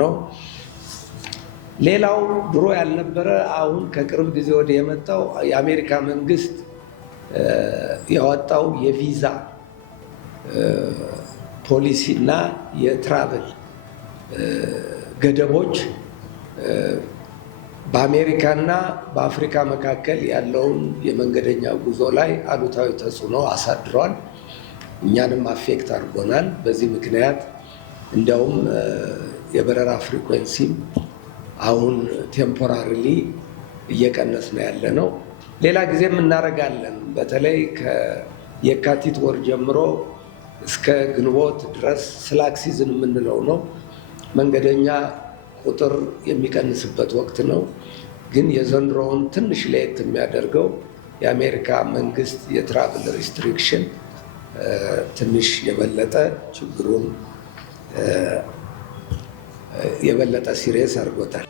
ነው። ሌላው ድሮ ያልነበረ አሁን ከቅርብ ጊዜ ወዲህ የመጣው የአሜሪካ መንግስት ያወጣው የቪዛ ፖሊሲ እና የትራቭል ገደቦች በአሜሪካና በአፍሪካ መካከል ያለውን የመንገደኛ ጉዞ ላይ አሉታዊ ተጽዕኖ አሳድሯል። እኛንም አፌክት አድርጎናል። በዚህ ምክንያት እንዲያውም የበረራ ፍሪኩዌንሲም አሁን ቴምፖራሪሊ እየቀነስ ነው ያለ ነው። ሌላ ጊዜም እናደርጋለን። በተለይ ከየካቲት ወር ጀምሮ እስከ ግንቦት ድረስ ስላክ ሲዝን የምንለው ነው። መንገደኛ ቁጥር የሚቀንስበት ወቅት ነው። ግን የዘንድሮውን ትንሽ ለየት የሚያደርገው የአሜሪካ መንግስት የትራቭል ሪስትሪክሽን ትንሽ የበለጠ ችግሩን የበለጠ ሲሪየስ አድርጎታል።